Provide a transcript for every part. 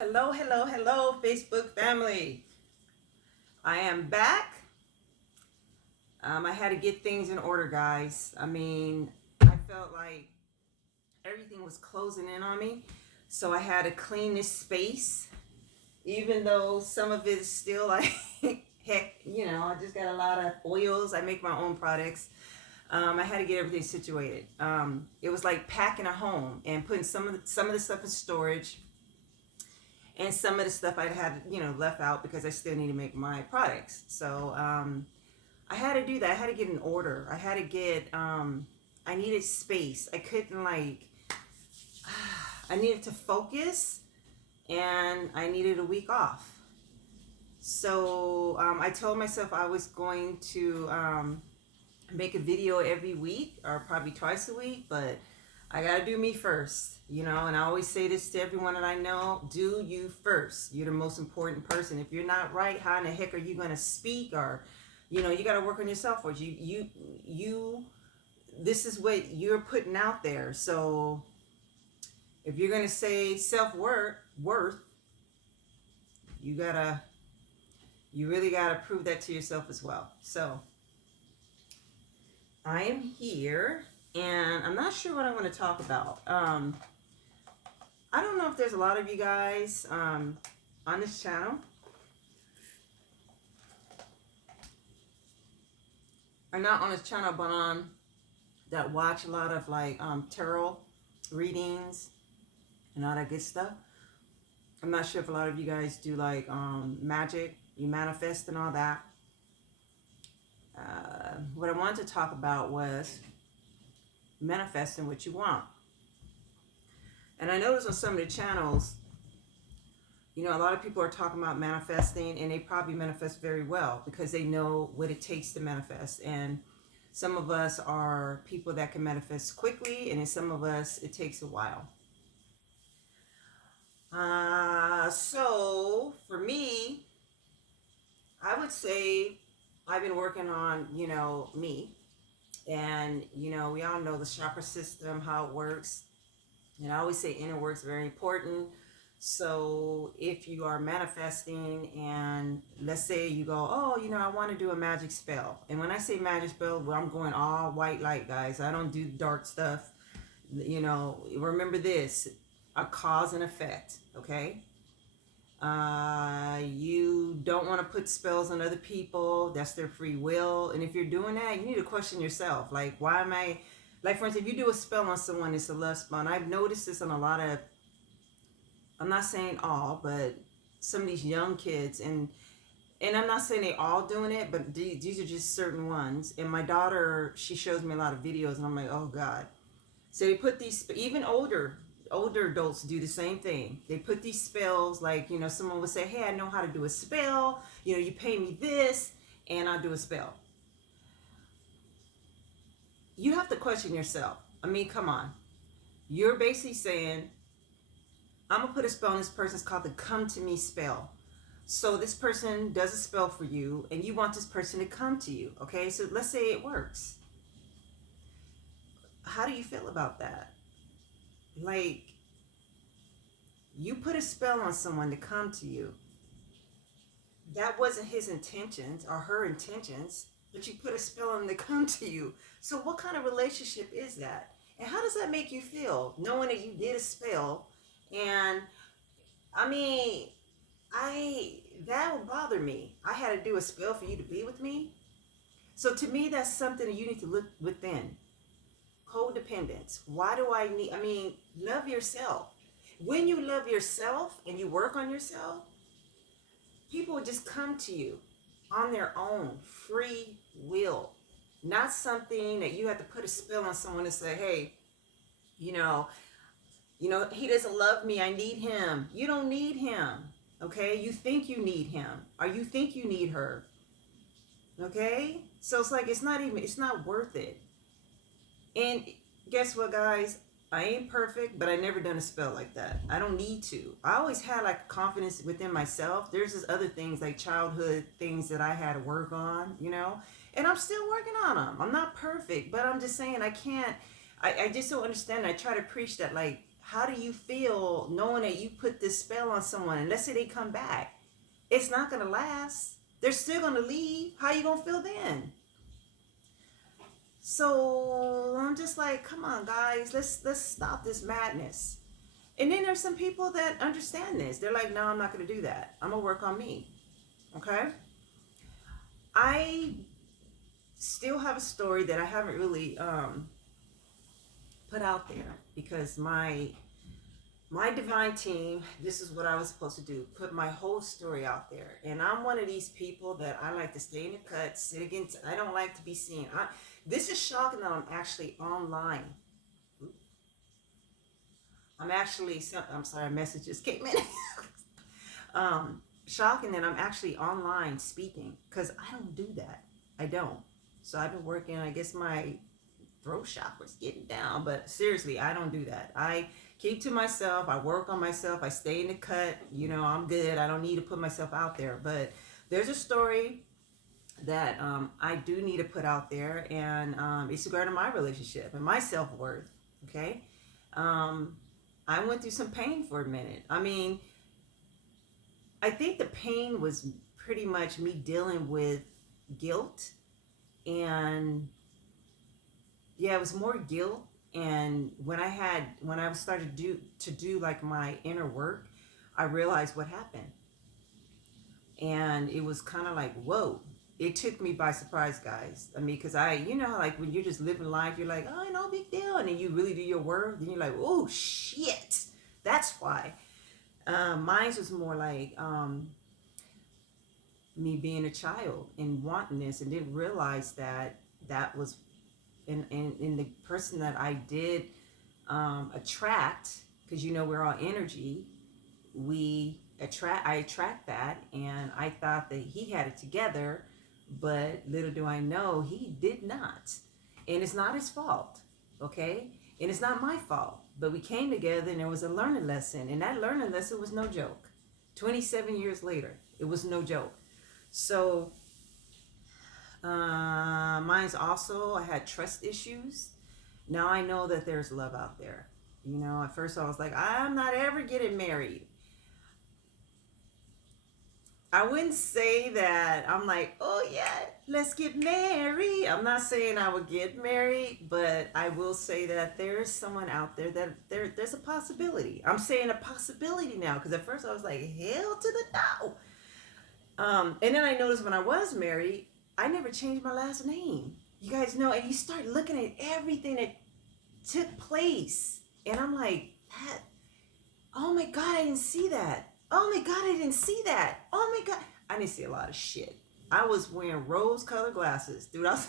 Hello, hello, hello, Facebook family. I am back. I had to get things in order, guys. I felt like everything was closing in on me. So I had to clean this space, even though some of it is still like, heck, I just got a lot of oils. I make my own products. I had to get everything situated. It was like packing a home and putting some of the stuff in storage, and some of the stuff I had left out because I still need to make my products. So I had to do that. I had to get an order. I had to get I needed space. I couldn't I needed to focus, and I needed a week off. So I told myself I was going to make a video every week or probably twice a week, but I gotta do me first, and I always say this to everyone that I know: do you first. You're the most important person. If you're not right, how in the heck are you gonna speak? Or, you gotta work on yourself first. You this is what you're putting out there. So if you're gonna say worth, you you really gotta prove that to yourself as well. So I am here, and I'm not sure what I want to talk about. I don't know if there's a lot of you guys on this channel, or not on this channel, but on that watch a lot of tarot readings and all that good stuff. I'm not sure if a lot of you guys do magic, you manifest and all that. What I wanted to talk about was manifesting what you want. And I noticed on some of the channels, a lot of people are talking about manifesting, and they probably manifest very well because they know what it takes to manifest. And some of us are people that can manifest quickly, and in some of us, it takes a while. So for me, I would say I've been working on, me. And, we all know the chakra system, how it works. And I always say inner work is very important. So if you are manifesting, and let's say you go, oh, I want to do a magic spell. And when I say magic spell, well, I'm going all white light, guys. I don't do dark stuff. Remember this: a cause and effect, okay? You don't want to put spells on other people. That's their free will. And if you're doing that, you need to question yourself. Like, why am I, like, for instance, if you do a spell on someone, it's a love spell. And I've noticed this on a lot of, I'm not saying all, but some of these young kids, and I'm not saying they all doing it, but these are just certain ones. And my daughter, she shows me a lot of videos, and I'm like, oh God. So they put these, even older adults do the same thing. They put these spells, like, someone would say, hey, I know how to do a spell. You pay me this, and I'll do a spell. You have to question yourself. I mean, come on. You're basically saying, I'm going to put a spell on this person. It's called the come to me spell. So this person does a spell for you, and you want this person to come to you. Okay, so let's say it works. How do you feel about that? Like, you put a spell on someone to come to you. That wasn't his intentions or her intentions, but you put a spell on them to come to you. So what kind of relationship is that? And how does that make you feel, knowing that you did a spell? And I mean, that would bother me. I had to do a spell for you to be with me. So to me, that's something that you need to look within. Codependence. Why do I need, love yourself. When you love yourself and you work on yourself, people will just come to you on their own, free will. Not something that you have to put a spell on someone and say, hey, he doesn't love me, I need him. You don't need him, okay? You think you need him, or you think you need her, okay? So it's like, it's not worth it. And guess what, guys? I ain't perfect, but I never done a spell like that. I don't need to. I always had confidence within myself. There's just other things, like childhood things that I had to work on, and I'm still working on them. I'm not perfect, but I'm just saying I just don't understand. I try to preach that, like, how do you feel knowing that you put this spell on someone, and let's say they come back? It's not going to last. They're still going to leave. How you going to feel then? So I'm just like, come on, guys, let's stop this madness. And then there's some people that understand this. They're like, no, I'm not going to do that. I'm going to work on me. Okay? I still have a story that I haven't really put out there, because my divine team, this is what I was supposed to do, put my whole story out there. And I'm one of these people that I like to stay in the cut, sit against, I don't like to be seen. This is shocking that I'm actually online. I'm sorry, messages came in. Shocking that I'm actually online speaking, because I don't do that. I don't. So I've been working, I guess my throat chakra's getting down, but seriously, I don't do that. I keep to myself. I work on myself. I stay in the cut. You know, I'm good. I don't need to put myself out there. But there's a story that I do need to put out there, and it's regarding my relationship and my self-worth. Okay. I went through some pain for a minute. I mean, I think the pain was pretty much me dealing with guilt, and yeah, it was more guilt. And when I started to do like my inner work, I realized what happened. And it was kind of like, whoa, it took me by surprise, guys. I mean, because you know, like when you're just living life, you're like, oh, no big deal. And then you really do your work, then you're like, oh, shit. That's why. Mine was more like me being a child and wanting this, and didn't realize that was in the person that I did attract, because you know we're all energy. I attract that, and I thought that he had it together, but little do I know he did not. And it's not his fault, okay? And it's not my fault. But we came together, and there was a learning lesson, and that learning lesson was no joke. 27 years later, it was no joke. So mine's also, I had trust issues. Now I know that there's love out there. You know, at first I was like, I'm not ever getting married. I wouldn't say that I'm like, oh yeah, let's get married. I'm not saying I would get married, but I will say that there's someone out there that there's a possibility. I'm saying a possibility now, because at first I was like, hell to the no. And then I noticed when I was married, I never changed my last name. You guys know, and you start looking at everything that took place. And I'm like, that, oh my God, I didn't see that. Oh my God, I didn't see that. Oh my God. I didn't see a lot of shit. I was wearing rose-colored glasses throughout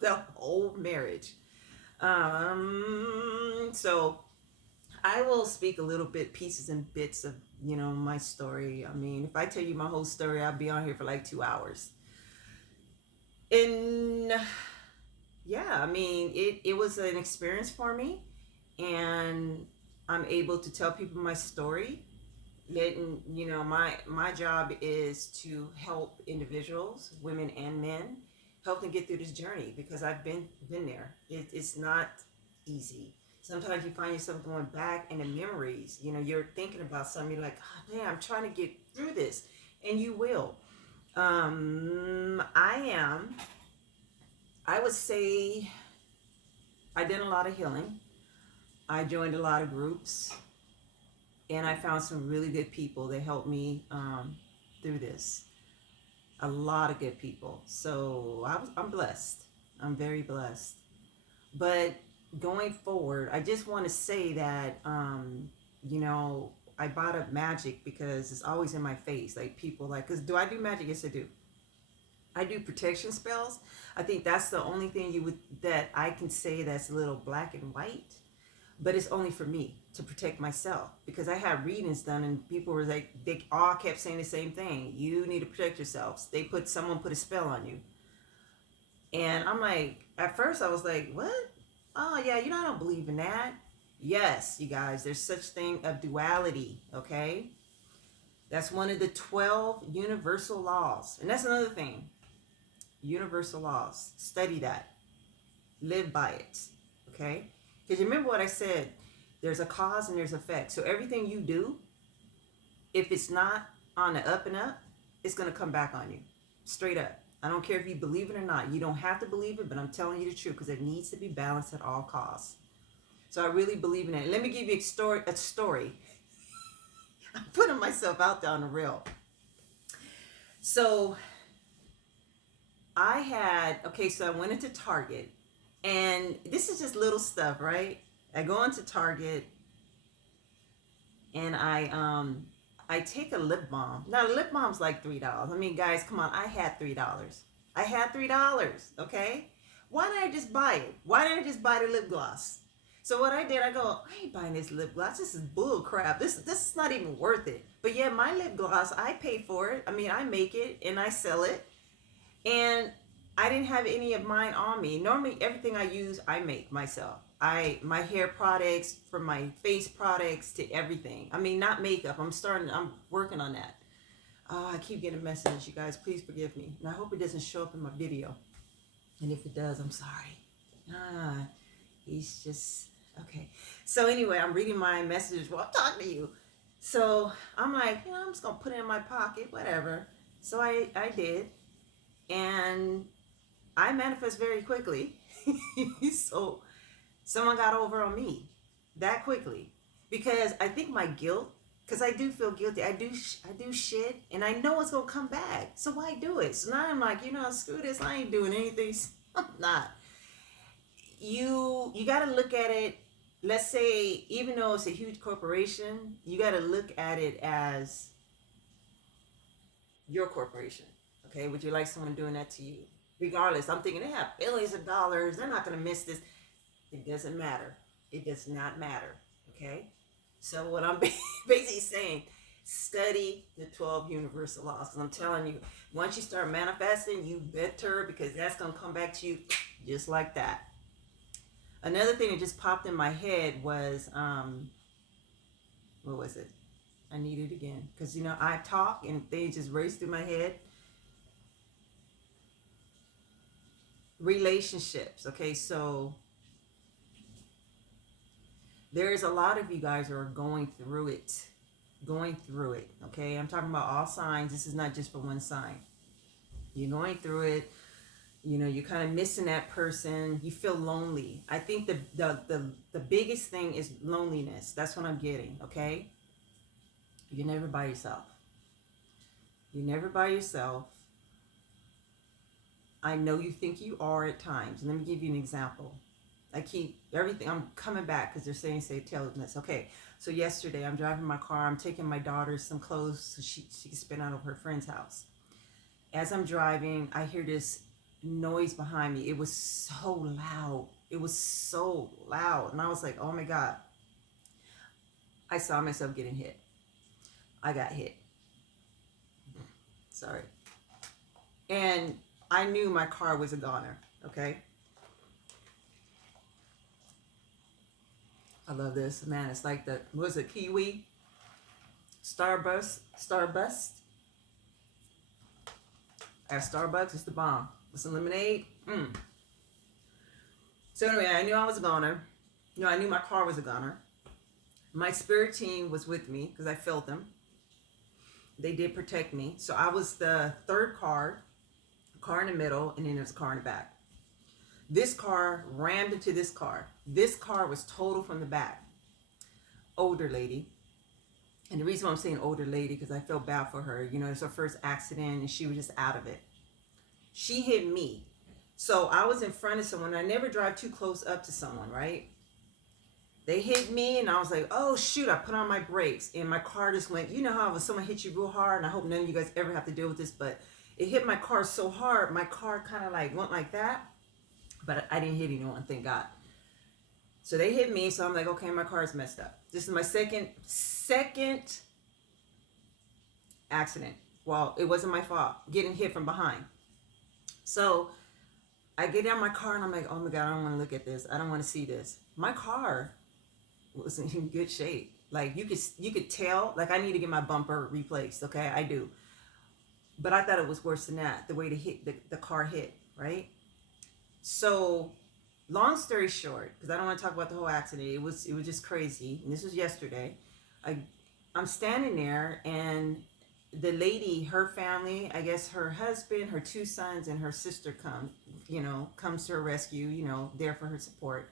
the whole marriage. So I will speak a little bit, pieces and bits of, you know, my story. I mean, if I tell you my whole story, I'll be on here for like 2 hours. And yeah, I mean, it was an experience for me, and I'm able to tell people my story. And, you know, my job is to help individuals, women and men, help them get through this journey, because I've been there. It's not easy. Sometimes you find yourself going back in the memories. You know, you're thinking about something, you're like, oh, damn, I'm trying to get through this. And you will. I would say I did a lot of healing. I joined a lot of groups, and I found some really good people that helped me through this. A lot of good people. So I'm blessed. I'm very blessed. But going forward, I just want to say that, you know, I brought up magic because it's always in my face. Like people like, because do I do magic? Yes, I do. I do protection spells. I think that's the only thing that I can say that's a little black and white, but it's only for me to protect myself, because I had readings done and people were like, they all kept saying the same thing. You need to protect yourselves. Someone put a spell on you. And I'm like, at first I was like, what? Oh yeah, you know, I don't believe in that. Yes, you guys, there's such thing of duality, okay? That's one of the 12 universal laws. And that's another thing. Universal laws. Study that. Live by it. Okay? Because you remember what I said. There's a cause and there's effect. So everything you do, if it's not on the up and up, it's going to come back on you. Straight up. I don't care if you believe it or not. You don't have to believe it, but I'm telling you the truth because it needs to be balanced at all costs. So I really believe in it. Let me give you a story. I'm putting myself out there on the real. So so I went into Target, and this is just little stuff, right? I go into Target and I take a lip balm. Now, the lip balm's like $3. I mean, guys, come on. I had $3. I had $3, okay? Why didn't I just buy it? Why didn't I just buy the lip gloss? So what I did, I go, I ain't buying this lip gloss. This is bull crap. This is not even worth it. But yeah, my lip gloss, I pay for it. I mean, I make it and I sell it. And I didn't have any of mine on me. Normally, everything I use, I make myself. My hair products, from my face products to everything. I mean, not makeup. I'm working on that. Oh, I keep getting messages, you guys. Please forgive me. And I hope it doesn't show up in my video. And if it does, I'm sorry. He's just, okay. So anyway, I'm reading my messages while I'm talking to you. So I'm like, I'm just going to put it in my pocket, whatever. So I did. And I manifest very quickly. So someone got over on me that quickly, because I think my guilt, because I do feel guilty. I do shit, and I know it's gonna come back. So why do it? So now I'm like, screw this. I ain't doing anything. I'm not. You got to look at it. Let's say, even though it's a huge corporation, you got to look at it as your corporation. Okay, would you like someone doing that to you? Regardless, I'm thinking they have billions of dollars. They're not gonna miss this. It doesn't matter. It does not matter, okay? So what I'm basically saying, study the 12 universal laws. Because I'm telling you, once you start manifesting, you better, because that's going to come back to you just like that. Another thing that just popped in my head was, what was it? I need it again. Because, I talk and things just race through my head. Relationships, okay? So there's a lot of you guys who are going through it, okay? I'm talking about all signs. This is not just for one sign. You're going through it. You're kind of missing that person. You feel lonely. I think the biggest thing is loneliness. That's what I'm getting, okay? You're never by yourself. You're never by yourself. I know you think you are at times. Let me give you an example. I'm coming back because they're saying, tell this. Okay, so yesterday I'm driving my car. I'm taking my daughter some clothes so she can spend out of her friend's house. As I'm driving, I hear this noise behind me. It was so loud. And I was like, oh my God. I saw myself getting hit. I got hit. Sorry. And I knew my car was a goner, okay? I love this, man. It's like Kiwi? Starburst? At Starbucks, it's the bomb. With some lemonade, So anyway, I knew I was a goner. I knew my car was a goner. My spirit team was with me because I felt them. They did protect me. So I was the third car in the middle, and then there was a car in the back. This car rammed into this car. This car was total from the back. Older lady. And the reason why I'm saying older lady, because I felt bad for her. It's her first accident, and she was just out of it. She hit me. So I was in front of someone. I never drive too close up to someone, right? They hit me, and I was like, oh, shoot. I put on my brakes, and my car just went, how when someone hits you real hard, and I hope none of you guys ever have to deal with this, but it hit my car so hard, my car kind of like went like that, but I didn't hit anyone, thank God. So they hit me, so I'm like, okay, my car is messed up. This is my second accident. Well, it wasn't my fault, getting hit from behind. So I get out my car, and I'm like, oh my God, I don't want to look at this. I don't want to see this. My car was in good shape. Like you could tell, like I need to get my bumper replaced, okay? I do. But I thought it was worse than that, the way the car hit, right? So long story short, because I don't want to talk about the whole accident. It was just crazy. And this was yesterday. I I'm standing there, and the lady, her family, I guess her husband, her two sons, and her sister comes to her rescue, there for her support.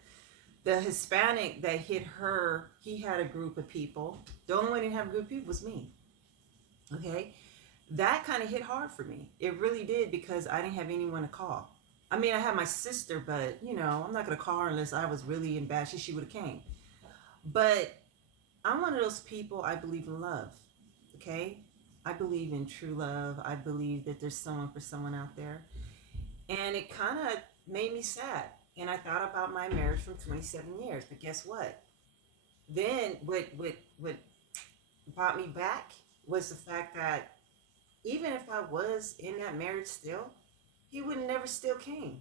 The Hispanic that hit her, he had a group of people. The only one who didn't have a group of people was me. Okay? That kind of hit hard for me. It really did, because I didn't have anyone to call. I mean, I had my sister, but, I'm not going to call her unless I was really in bad shape. She would have came. But I'm one of those people, I believe in love. Okay? I believe in true love. I believe that there's someone for someone out there. And it kind of made me sad. And I thought about my marriage from 27 years. But guess what? Then what brought me back was the fact that even if I was in that marriage still, he would never still came.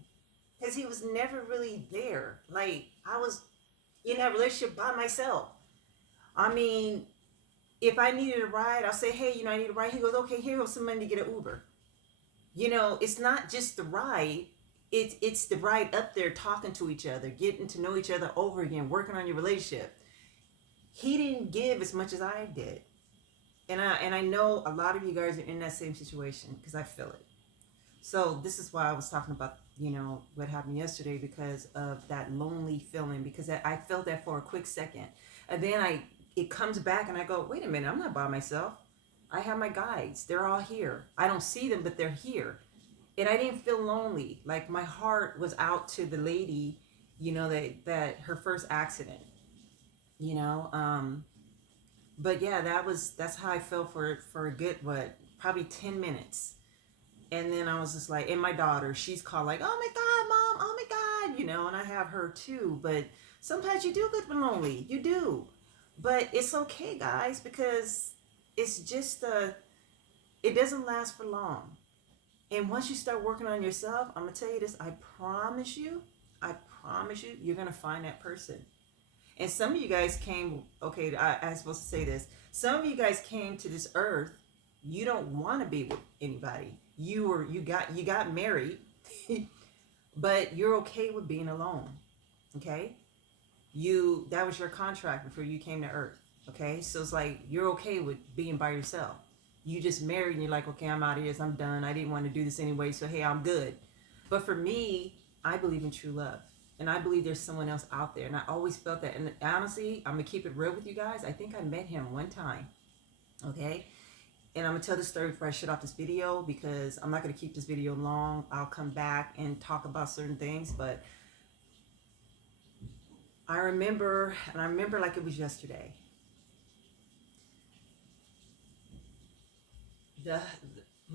Because he was never really there. Like, I was in that relationship by myself. I mean, if I needed a ride, I'll say, hey, I need a ride. He goes, okay, here goes some money to get an Uber. It's not just the ride. It's the ride up there, talking to each other, getting to know each other over again, working on your relationship. He didn't give as much as I did. And I know a lot of you guys are in that same situation, because I feel it. So this is why I was talking about, what happened yesterday, because of that lonely feeling, because I felt that for a quick second. And then it comes back and I go, wait a minute, I'm not by myself. I have my guides. They're all here. I don't see them, but they're here. And I didn't feel lonely. Like, my heart was out to the lady, that her first accident, but yeah, that's how I felt for a good, probably 10 minutes. And then I was just like, and my daughter, she's called like, oh my God, Mom, oh my God, and I have her too. But sometimes you do get lonely. You do. But it's okay, guys, because it's just, it doesn't last for long. And once you start working on yourself, I'm going to tell you this, I promise you, you're going to find that person. And some of you guys came, okay, I'm supposed to say this. Some of you guys came to this earth, you don't want to be with anybody. You got married, but you're okay with being alone. Okay? That was your contract before you came to earth. Okay? So it's like, you're okay with being by yourself. You just married and you're like, okay, I'm out of this, I'm done. I didn't want to do this anyway, so hey, I'm good. But for me, I believe in true love. And I believe there's someone else out there. And I always felt that. And honestly, I'm going to keep it real with you guys. I think I met him one time. Okay? And I'm going to tell this story before I shut off this video, because I'm not going to keep this video long. I'll come back and talk about certain things. But I remember like it was yesterday. I'm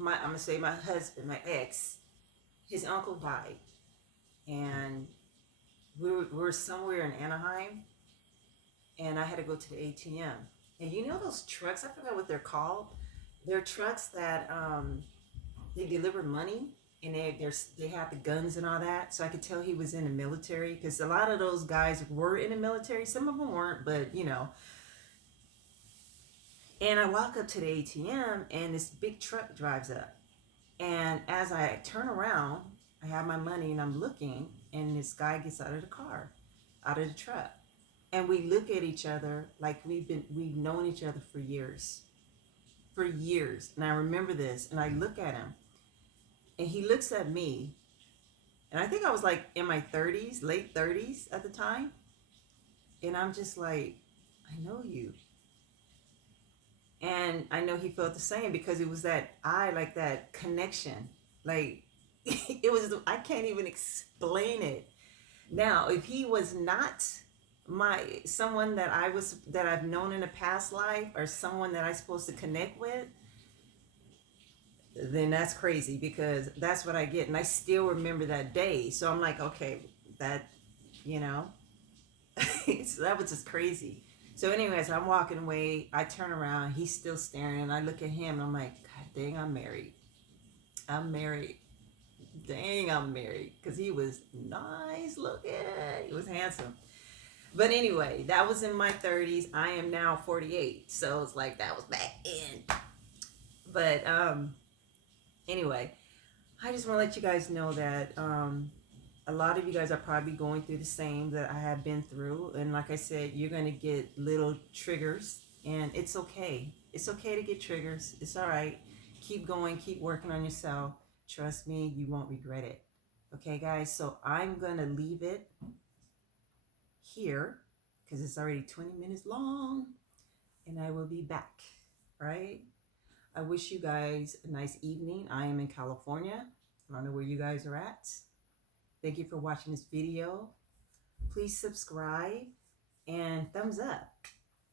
going to say my husband, my ex, his uncle died. And we were somewhere in Anaheim. And I had to go to the ATM. And you know those trucks? I forgot what they're called. They're trucks that they deliver money, and they have the guns and all that. So I could tell he was in the military, because a lot of those guys were in the military. Some of them weren't, but And I walk up to the ATM, and this big truck drives up. And as I turn around, I have my money, and I'm looking, and this guy gets out of the truck. And we look at each other like we've known each other for years. And I remember this, and I look at him, and he looks at me, and I think I was like in my 30s, late 30s at the time. And I'm just like, I know you. And I know he felt the same, because it was that connection. Like, I can't even explain it. Now, if he was not someone that I've known in a past life, or someone that I'm supposed to connect with, then that's crazy, because that's what I get. And I still remember that day. So I'm like, okay, that, so that was just crazy. So anyways, I'm walking away. I turn around. He's still staring. And I look at him. And I'm like, God dang, I'm married. Dang, I'm married. Because he was nice looking. He was handsome. But anyway, that was in my 30s. I am now 48. So it's like, that was back in. But anyway, I just want to let you guys know that A lot of you guys are probably going through the same that I have been through. And like I said, you're going to get little triggers, and it's okay. It's okay to get triggers. It's all right. Keep going, keep working on yourself. Trust me, you won't regret it. Okay, guys, so I'm going to leave it here because it's already 20 minutes long, and I will be back. All right. I wish you guys a nice evening. I am in California. I don't know where you guys are at. Thank you for watching this video. Please subscribe and thumbs up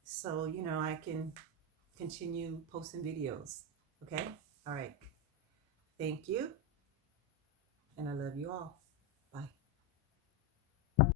so I can continue posting videos. Okay? All right. Thank you. And I love you all.